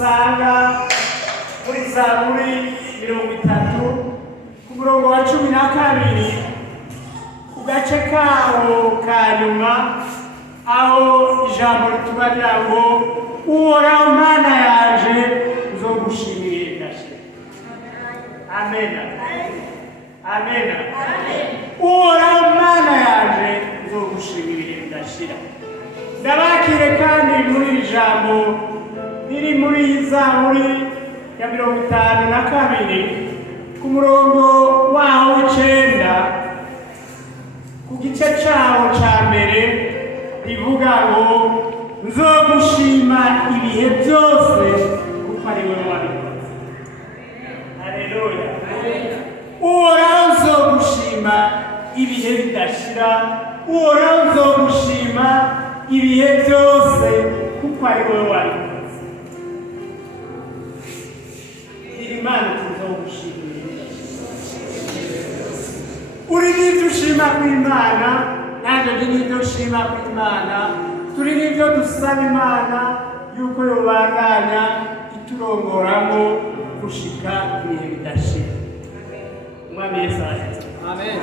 dusanga muri Zaburi 30 ku murongo wa 12 ku gace kawo ka nyuma aho ijambo ritubarira ngo uhoraho Mana yaje uzogushimire ndashira. Amen. Amen. Uhoraho Mana yaje uzogushimire ndashira. Ndabakire kandi muri ijambo riri muri Zaburi ya 52 ku murongo waho w'icenda ku gice cawo ca mbere rivuga ngo nzogushima ibihe byose kuko ari wewe wabikoze. Haleluya. Uhoraho nzogushima ibihe bidashira, uhoraho nzogushima ibihe byose kuko ari wewe wabikoze. Imana tuzogushimira. Uri n'ibyo ushima kw'Imana, nanjye ndi n'ibyo ushima kw'Imana, turi n'ibyo dusaba Imana yuko yobandanya iturongoramo gushika ibihe bidashira. Umwami Yesu arahetse. Amen.